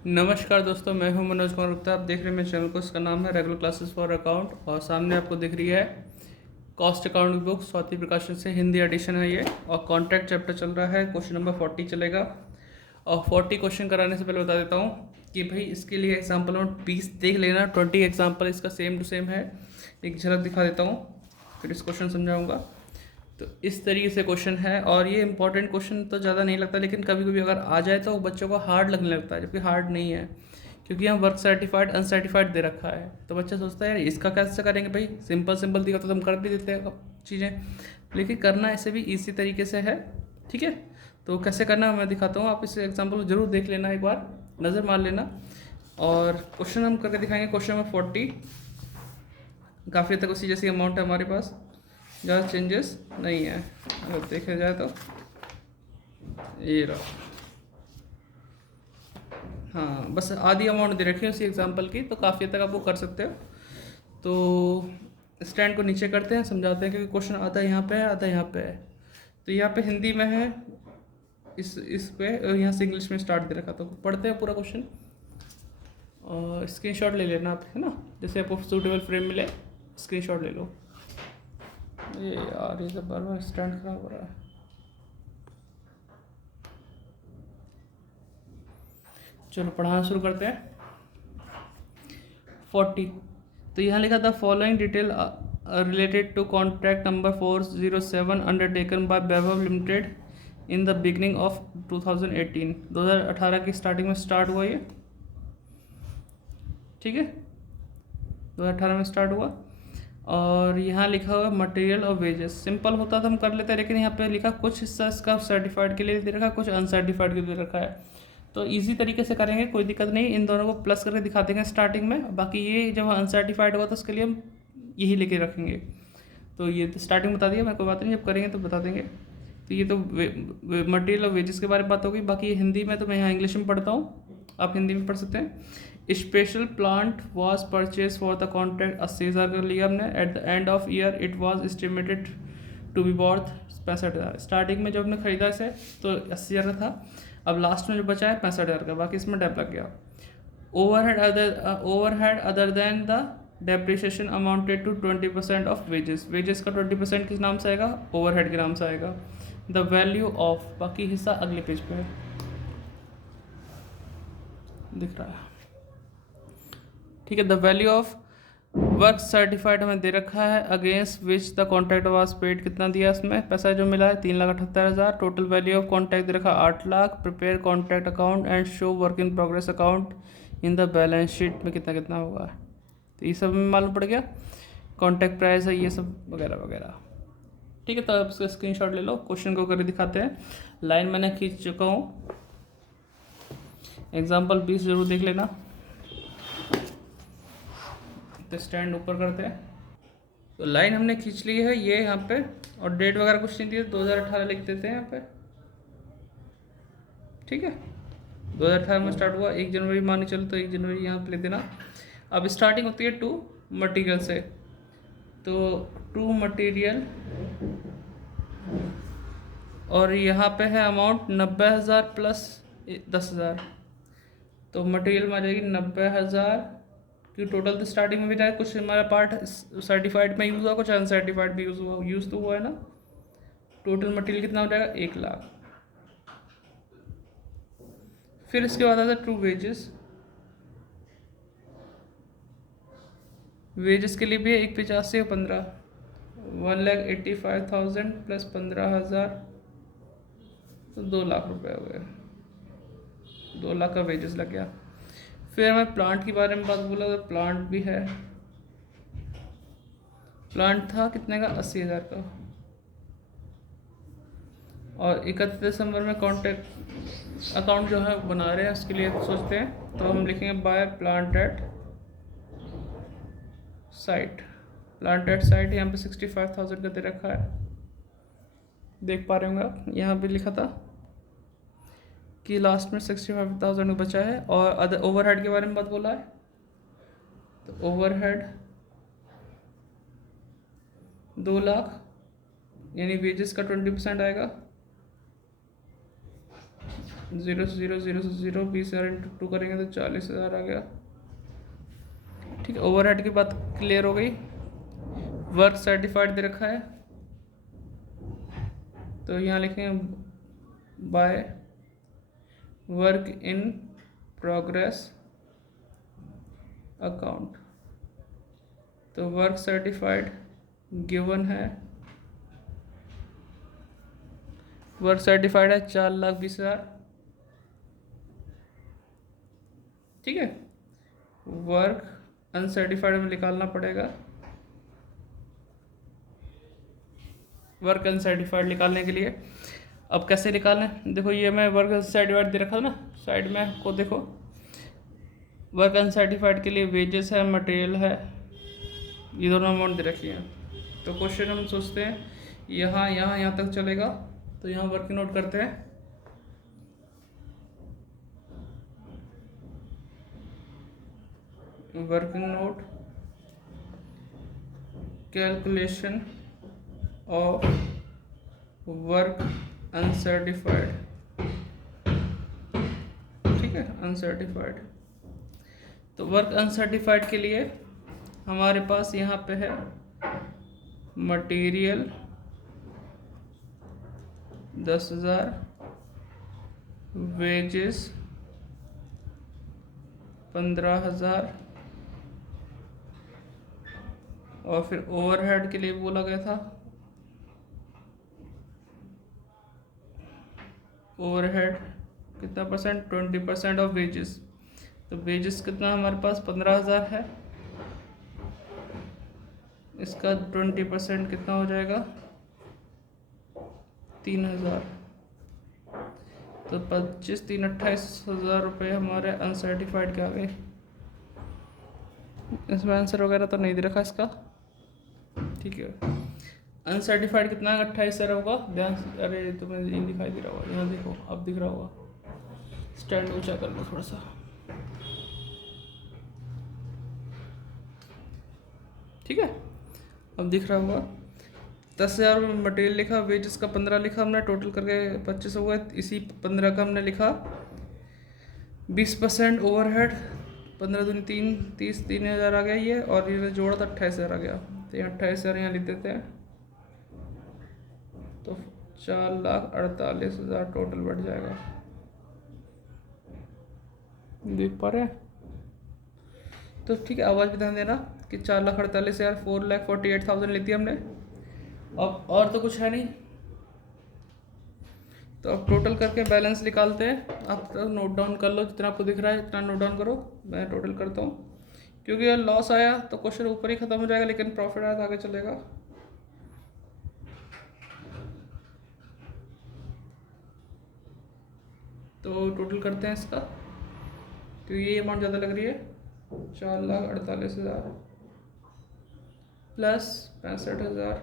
नमस्कार दोस्तों, मैं हूं मनोज कुमार गुप्ता। आप देख रहे हैं मेरे चैनल को। इसका नाम है रेगुलर क्लासेस फॉर अकाउंट और सामने आपको दिख रही है कॉस्ट अकाउंट की बुक। स्वाति प्रकाशन से हिंदी एडिशन है ये और कॉन्ट्रैक्ट चैप्टर चल रहा है। क्वेश्चन नंबर 40 चलेगा और 40 क्वेश्चन कराने से पहले बता देता हूँ कि भाई इसके लिए एग्जाम्पल नोट 20 देख लेना। 20 एग्जाम्पल इसका सेम टू सेम है। एक झलक दिखा देता हूँ फिर इस क्वेश्चन समझाऊँगा। तो इस तरीके से क्वेश्चन है और ये इंपॉर्टेंट क्वेश्चन तो ज़्यादा नहीं लगता, लेकिन कभी कभी अगर आ जाए तो बच्चों को हार्ड लगने लगता है, जबकि हार्ड नहीं है क्योंकि यहाँ वर्क सर्टिफाइड अनसर्टिफाइड दे रखा है। तो बच्चा सोचता है यार इसका कैसे करेंगे, भाई सिंपल सिंपल दिखा तो हम कर भी देते हैं चीज़ें, लेकिन करना ऐसे भी इसी तरीके से है। ठीक है, तो कैसे करना मैं दिखाता हूँ। आप इस एग्जाम्पल जरूर देख लेना, एक बार नज़र मार लेना और क्वेश्चन हम करके दिखाएंगे। क्वेश्चन नंबर 40 काफ़ी तक उसी जैसी अमाउंट है हमारे पास, ज़्यादा चेंजेस नहीं है अगर देखा जाए तो। ये रहा, हाँ बस आधी अमाउंट दे रखी है उसी एग्जांपल की, तो काफ़ी तक आप वो कर सकते हो। तो स्टैंड को नीचे करते हैं, समझाते हैं क्योंकि क्वेश्चन आधा यहाँ पे है आधा यहाँ पे है। तो यहाँ पे हिंदी में है, इस पे यहाँ से इंग्लिश में स्टार्ट दे रखा। तो पढ़ते हैं पूरा क्वेश्चन और स्क्रीनशॉट ले लेना आप, है ना। जैसे आपको सूटेबल फ्रेम मिले स्क्रीनशॉट ले लो। ये यार ये सब बार बार स्टैंड खराब हो रहा है। चलो पढ़ाना शुरू करते हैं। 40, तो यहाँ लिखा था following detail related to contract number 407 undertaken by Vaibhav limited in the beginning of 2018। 2018 की स्टार्टिंग में स्टार्ट हुआ ये, ठीक है, 2018 में स्टार्ट हुआ। और यहाँ लिखा हुआ मटेरियल और वेजेस। सिंपल होता तो हम कर लेते हैं, लेकिन यहाँ पे लिखा कुछ हिस्सा इसका सर्टिफाइड के लिए दे रखा है, कुछ अनसर्टिफाइड के लिए दे रखा है। तो इजी तरीके से करेंगे, कोई दिक्कत नहीं। इन दोनों को प्लस करके दिखा देंगे स्टार्टिंग में, बाकी ये जब अनसर्टिफाइड होगा तो उसके लिए हम यही लेके रखेंगे। तो ये तो स्टार्टिंग बता दिया मैं, कोई बात नहीं, जब करेंगे तो बता देंगे। तो ये तो मटेरियल और वेजेस के बारे में बात होगी। बाकी ये हिंदी में तो मैं यहाँ इंग्लिश में पढ़ता हूँ, आप हिंदी में पढ़ सकते हैं। Special plant was purchase for the contract 80,000 कर लिया हमने। At the end of year it was estimated to be worth 65,000। Starting में जब हमने खरीदा इसे तो 80,000 का था, अब लास्ट में जो बचा है 65,000 का, बाकी इसमें डेप लग गया। Overhead other than the depreciation amounted to 20% of wages. Wages का 20% किस नाम से आएगा, ओवरहेड के नाम से आएगा। द वैल्यू ऑफ, बाकी हिस्सा अगले पेज पे दिख रहा है, ठीक है। The value of work certified हमें दे रखा है, against which the contract was paid. कितना दिया इसमें पैसा जो मिला है, 3,78,000। टोटल वैल्यू ऑफ कॉन्ट्रैक्ट दे रखा 8 lakh. Prepare contract account and show work in progress account in the balance sheet में कितना कितना होगा। तो ये सब में मालूम पड़ गया, कॉन्ट्रैक्ट प्राइस है ये सब वगैरह वगैरह, ठीक है। तो आप इसका स्क्रीनशॉट ले लो, क्वेश्चन को करके दिखाते हैं। लाइन मैंने खींच चुका हूँ, एग्जाम्पल 20 जरूर देख लेना। तो स्टैंड ऊपर करते हैं, तो लाइन हमने खींच ली है ये यहाँ पे, और डेट वगैरह कुछ नहीं दी, 2018 लिख देते हैं यहाँ पे, ठीक है। 2018 में स्टार्ट हुआ, 1 जनवरी मान चलो, तो 1 जनवरी यहाँ पे लिख देना। अब स्टार्टिंग होती है टू मटेरियल से, तो टू मटेरियल, और यहाँ पे है अमाउंट 90,000 प्लस 10,000। तो मटेरियल में आ जाएगी 90,000 की टोटल। तो स्टार्टिंग में भी था कुछ हमारा पार्ट सर्टिफाइड में यूज़ हुआ, कुछ अनसर्टिफाइड भी यूज़ तो हुआ है ना। टोटल मटेरियल कितना हो जाएगा, 1 लाख। फिर इसके बाद आता है ट्रू वेजेस। वेजेस के लिए भी 1,85 और 15, 1,85,000 प्लस 15,000, तो 2 लाख रुपए हो गए। 2 लाख का वेजेस लग गया। फिर हमें प्लांट के बारे में बात बोला, तो प्लांट भी है। प्लांट था कितने का, 80,000 का। और 31 दिसंबर में कॉन्टैक्ट अकाउंट जो है बना रहे हैं, उसके लिए सोचते हैं, तो हम लिखेंगे by plant at site. Plant at site यहाँ पे 65,000 का दे रखा है, देख पा रहे होंगे आप, यहाँ पे लिखा था कि लास्ट में 65,000 बचा है। और अदर ओवरहेड के बारे में बात बोला है, तो ओवरहेड 2 लाख, यानी वेजेस का 20% आएगा। जीरो से जीरो, जीरो से जीरो, 20,000 इंटू 2 करेंगे तो 40,000 आ गया। ठीक है, ओवरहेड की बात क्लियर हो गई। वर्क सर्टिफाइड दे रखा है तो यहाँ लिखेंगे by work in progress account. तो वर्क सर्टिफाइड गिवन है, वर्क सर्टिफाइड है 4,20,000। ठीक है, वर्क अनसर्टिफाइड में निकालना पड़ेगा। वर्क अनसर्टिफाइड निकालने के लिए अब कैसे निकालें, देखो ये मैं वर्क अनसर्टिफाइड दे रखा था ना, साइड में को देखो। वर्क अनसर्टिफाइड के लिए वेजेस है, मटेरियल है, ये दोनों अमाउंट दे रखी है। तो क्वेश्चन हम सोचते हैं यहाँ तक चलेगा, तो यहाँ वर्किंग नोट करते हैं। Working note calculation of work uncertified. ठीक है, अनसर्टिफाइड। तो वर्क अनसर्टिफाइड के लिए हमारे पास यहाँ पे है मटेरियल 10,000, वेजेस 15,000, और फिर ओवरहेड के लिए बोला गया था ओवरहेड कितना परसेंट, 20% ऑफ वेजेस। तो वेजेस कितना हमारे पास 15,000 है, इसका 20% कितना हो जाएगा 3,000। तो 25 3 28,000 रुपये हमारे अनसर्टिफाइड के आ गए। इसमें आंसर वगैरह तो नहीं दे रखा इसका। ठीक है, अनसर्टिफाइड कितना 28,000 होगा, ध्यान से, अरे तुम्हें नहीं दिखाई दे रहा होगा, यहाँ देखो अब दिख रहा होगा, स्टैंड ऊंचा कर लो थोड़ा सा। ठीक है, अब दिख रहा होगा। 10,000 में मटेरियल लिखा, वेजेस का 15 लिखा हमने, टोटल करके 25 हो गए। इसी 15 का हमने लिखा 20% ओवरहेड, 15 दूनी 3, 30, 3,000 आ गया ये, और ये जोड़ा तो 28,000 आ गया। तो यहाँ 28,000 यहाँ लिख देते हैं, तो 4,48,000 टोटल बढ़ जाएगा। देख पा रहे हैं? तो ठीक है, आवाज़ भी ध्यान देना कि 4,48,000, 4,48,000 लेती है हमने। अब और तो कुछ है नहीं, तो अब टोटल करके बैलेंस निकालते हैं। आप तो नोट डाउन कर लो, जितना आपको दिख रहा है इतना नोट डाउन करो, मैं टोटल करता हूँ। क्योंकि अगर लॉस आया तो क्वेश्चन ऊपर ही ख़त्म हो जाएगा, लेकिन प्रॉफिट आया तो आगे चलेगा। तो टोटल करते हैं इसका, तो ये अमाउंट ज़्यादा लग रही है, 4,48,000 प्लस 65,000,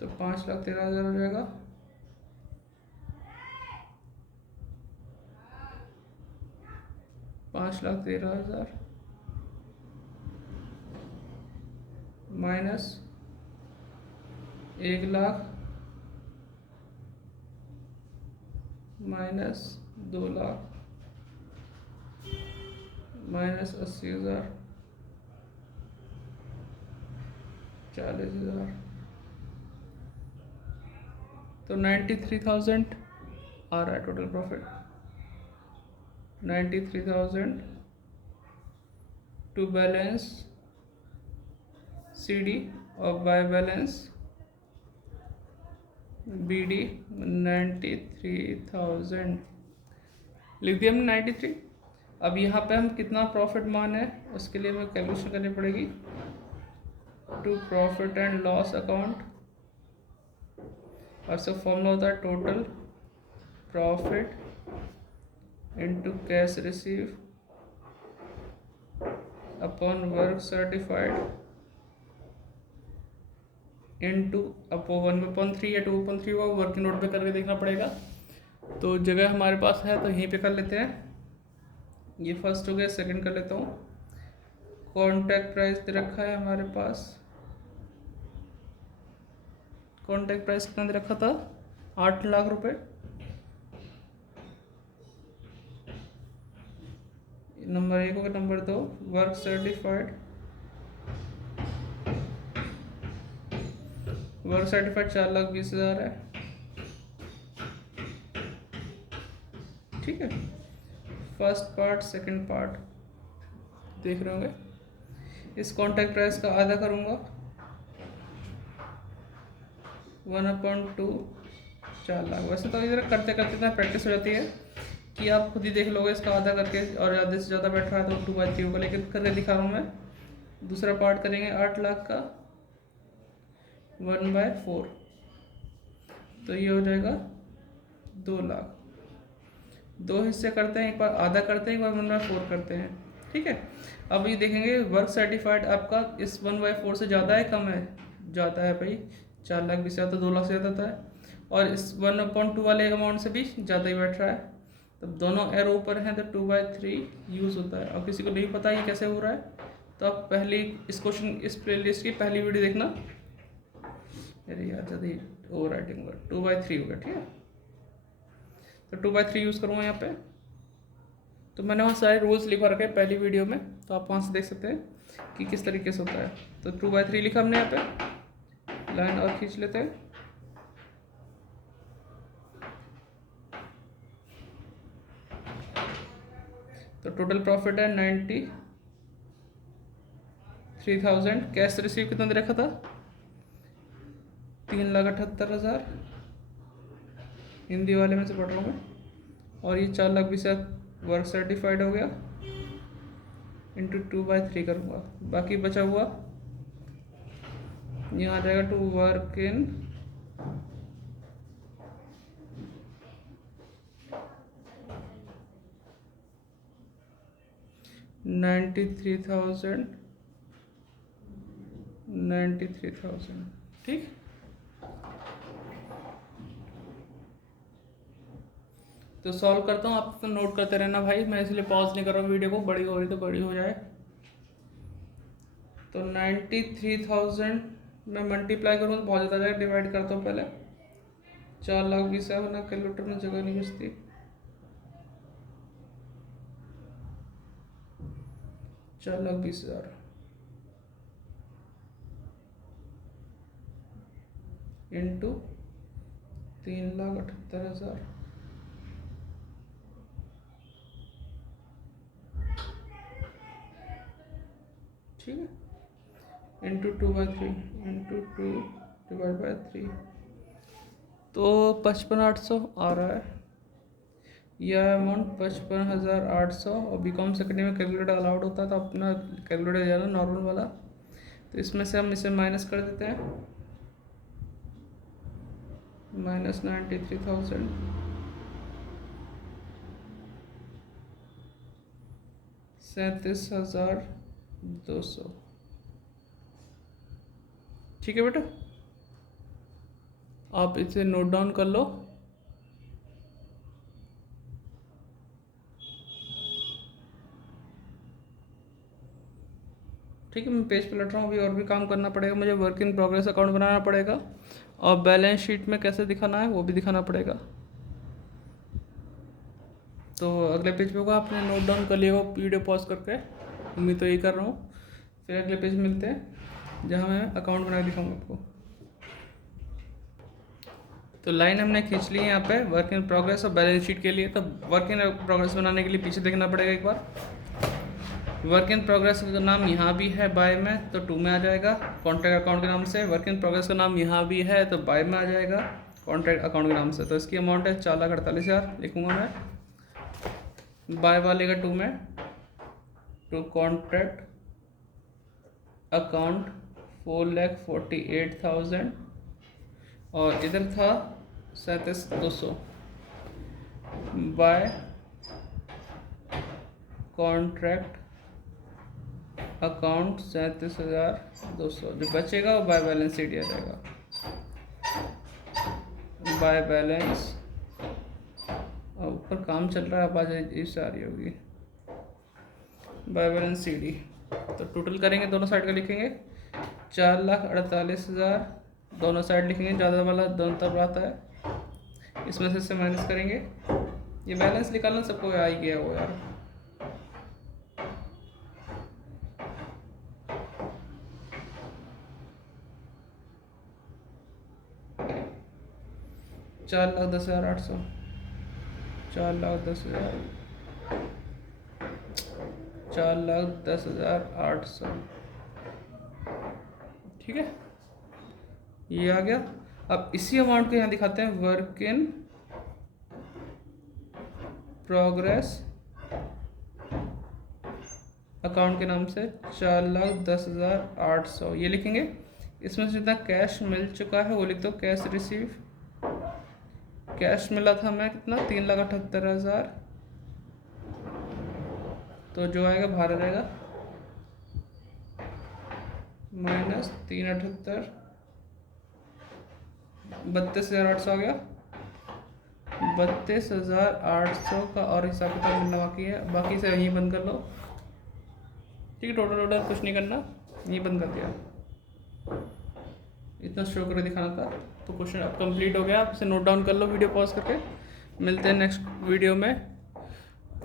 तो 5,13,000 हो जाएगा। $5,13,000 माइनस 1,00,000 माइनस 2,00,000 माइनस 80,000, 40,000, तो 93,000 आ रहा है total profit. 93,000 to balance CD और बाय बैलेंस BD 93,000 लिख दिया हमने 93। अब यहाँ पे हम कितना प्रॉफिट मान है उसके लिए हमें कैलकुलेशन करनी पड़ेगी। To profit and loss account, और सब फॉर्मूला होता है total profit into cash receive upon work certified into अपो 1/3 या 2/3 हुआ, वर्किंग नोट पे करके देखना पड़ेगा। तो जगह हमारे पास है तो यहीं पे कर लेते हैं। ये फर्स्ट हो गया, सेकंड कर लेता हूँ। कॉन्ट्रैक्ट प्राइस दे रखा है हमारे पास, कॉन्ट्रैक्ट प्राइस कितना दे रखा था 8 लाख रुपए। नंबर 1 हो गया। Number 2 work certified, work certified 4,20,000 है। ठीक है, फर्स्ट पार्ट सेकंड पार्ट देख रहे होंगे। इस कॉन्ट्रैक्ट प्राइस का आधा करूँगा 1/2, 4 लाख। वैसे तो इधर करते करते इतना प्रैक्टिस हो जाती है कि आप खुद ही देख लोगे इसका आधा करके, और ज़्यादा से ज़्यादा बैठ रहा है तो 2/3 होगा, लेकिन करके दिखा रहा हूँ मैं। दूसरा पार्ट करेंगे 8 लाख का 1/4, तो ये हो जाएगा 2 लाख। 2 हिस्से करते हैं, एक बार आधा करते हैं, एक बार 1/4 करते हैं। ठीक है, अब ये देखेंगे वर्क सर्टिफाइड आपका इस 1/4 से ज़्यादा है कम है? ज़्यादा है भाई, 4,20,000 तो 2 लाख से ज़्यादा था, और इस 1/2 वाले अमाउंट से भी ज़्यादा ही बैठ रहा है। तब दोनों एरो ऊपर हैं तो 2/3 यूज़ होता है। और किसी को नहीं पता ये कैसे हो रहा है, तो आप पहली इस क्वेश्चन इस प्लेलिस्ट की पहली वीडियो देखना। अरे यार जल्दी ओवर राइटिंग हुआ, 2/3 हो गया। ठीक है, तो 2/3 यूज़ करूँगा यहाँ पे। तो मैंने वहाँ सारे रूल्स लिखवा रखे हैं पहली वीडियो में, तो आप वहाँ से देख सकते हैं कि किस तरीके से होता है। तो 2/3 लिखा हमने यहाँ पे, लाइन और खींच लेते हैं। तो टोटल प्रॉफिट है 93,000। कैश रिसीव कितना दे रखा था? 3,78,000, हिंदी वाले में से पढ़ रहा हूँ मैं। और ये 4,20,000 वर्क सर्टिफाइड हो गया, इंटू 2/3 करूँगा। बाकी बचा हुआ यहाँ आ जाएगा टू वर्क इन $93,000। ठीक, तो सॉल्व करता हूँ, आप तो नोट करते रहना भाई, मैं इसलिए पॉज नहीं कर रहा हूँ वीडियो को, बड़ी हो रही तो बड़ी हो जाए। तो 93,000 मैं मल्टीप्लाई करूँ तो बहुत ज़्यादा जाएगा, डिवाइड करता हूँ पहले। 4,20,000 होना, कैलकुलेटर में जगह नहीं बचती। $4,20,000 इंटू 3,78,000, ठीक है, इंटू 2/3 इंटू 2/3, तो 55,800 आ रहा है। यह अमाउंट 55,800। और बीकॉम सेकेंड में कैलकुलेटर अलाउड होता है, तो अपना कैलकुलेटर जाना नॉर्मल वाला। तो इसमें से हम इसे माइनस कर देते हैं, -93,000 37,200। ठीक है बेटा, आप इसे नोट डाउन कर लो। ठीक है, मैं पेज पे लट रहा हूँ, अभी और भी काम करना पड़ेगा मुझे। वर्क इन प्रोग्रेस अकाउंट बनाना पड़ेगा, और बैलेंस शीट में कैसे दिखाना है वो भी दिखाना पड़ेगा। तो अगले पेज पे होगा, आपने नोट डाउन कर लिया हो वीडियो पॉज करके, उम्मीद तो यही कर रहा हूँ। फिर अगले पेज मिलते हैं जहाँ मैं अकाउंट बना के दिखाऊँगा आपको। तो लाइन हमने खींच ली है यहाँ पे वर्क इन प्रोग्रेस और बैलेंस शीट के लिए। तो वर्क इन प्रोग्रेस बनाने के लिए पीछे देखना पड़ेगा एक बार। वर्क इन प्रोग्रेस का नाम यहाँ भी है बाय में, तो 2 में आ जाएगा कॉन्ट्रैक्ट अकाउंट के नाम से। वर्क इन प्रोग्रेस का नाम यहाँ भी है, तो बाय में आ जाएगा कॉन्ट्रैक्ट अकाउंट के नाम से। तो इसकी अमाउंट है 4,48,000 लिखूँगा मैं। बाय वाले का 2 में, टू कॉन्ट्रैक्ट अकाउंट 4,48,000, और इधर था 37,200 बाय कॉन्ट्रैक्ट अकाउंट 37,200। जो बचेगा वो बाय बैलेंस शीट आ जाएगा। बाय बैलेंस, और ऊपर काम चल रहा है, आवाज़ इस आ रही होगी। By balance CD। तो टोटल करेंगे, दोनों साइड का लिखेंगे 4,48,000, दोनों साइड लिखेंगे, ज़्यादा वाला दोनों तरफ आता है, इसमें से माइनस करेंगे। ये बैलेंस निकालना सबको आ ही गया हो यार। 4,10,800, 4,10,000, 4,10,800, ठीक है, ये आ गया। अब इसी अमाउंट को यहाँ दिखाते हैं, वर्क इन प्रोग्रेस अकाउंट के नाम से 4,10,800 ये लिखेंगे। इसमें से जितना कैश मिल चुका है वो लिख दो, कैश रिसीव। कैश मिला था हमें कितना, 3,78,000, तो जो आएगा बाहर रहेगा माइनस 378, 32,800 आ गया। 32,800 का और हिसाब किताब मिलना बाकी है, बाकी से यहीं बंद कर लो, ठीक है। टोटल कुछ नहीं करना, यहीं बंद कर दिया, इतना शो करके दिखाना था। तो क्वेश्चन अब कंप्लीट हो गया, आप इसे नोट डाउन कर लो वीडियो पॉज करके। मिलते हैं नेक्स्ट वीडियो में।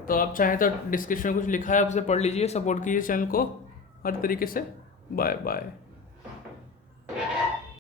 तो आप चाहें तो डिस्क्रिप्शन में कुछ लिखा है, आप उसे पढ़ लीजिए, सपोर्ट कीजिए चैनल को हर तरीके से। Bye bye.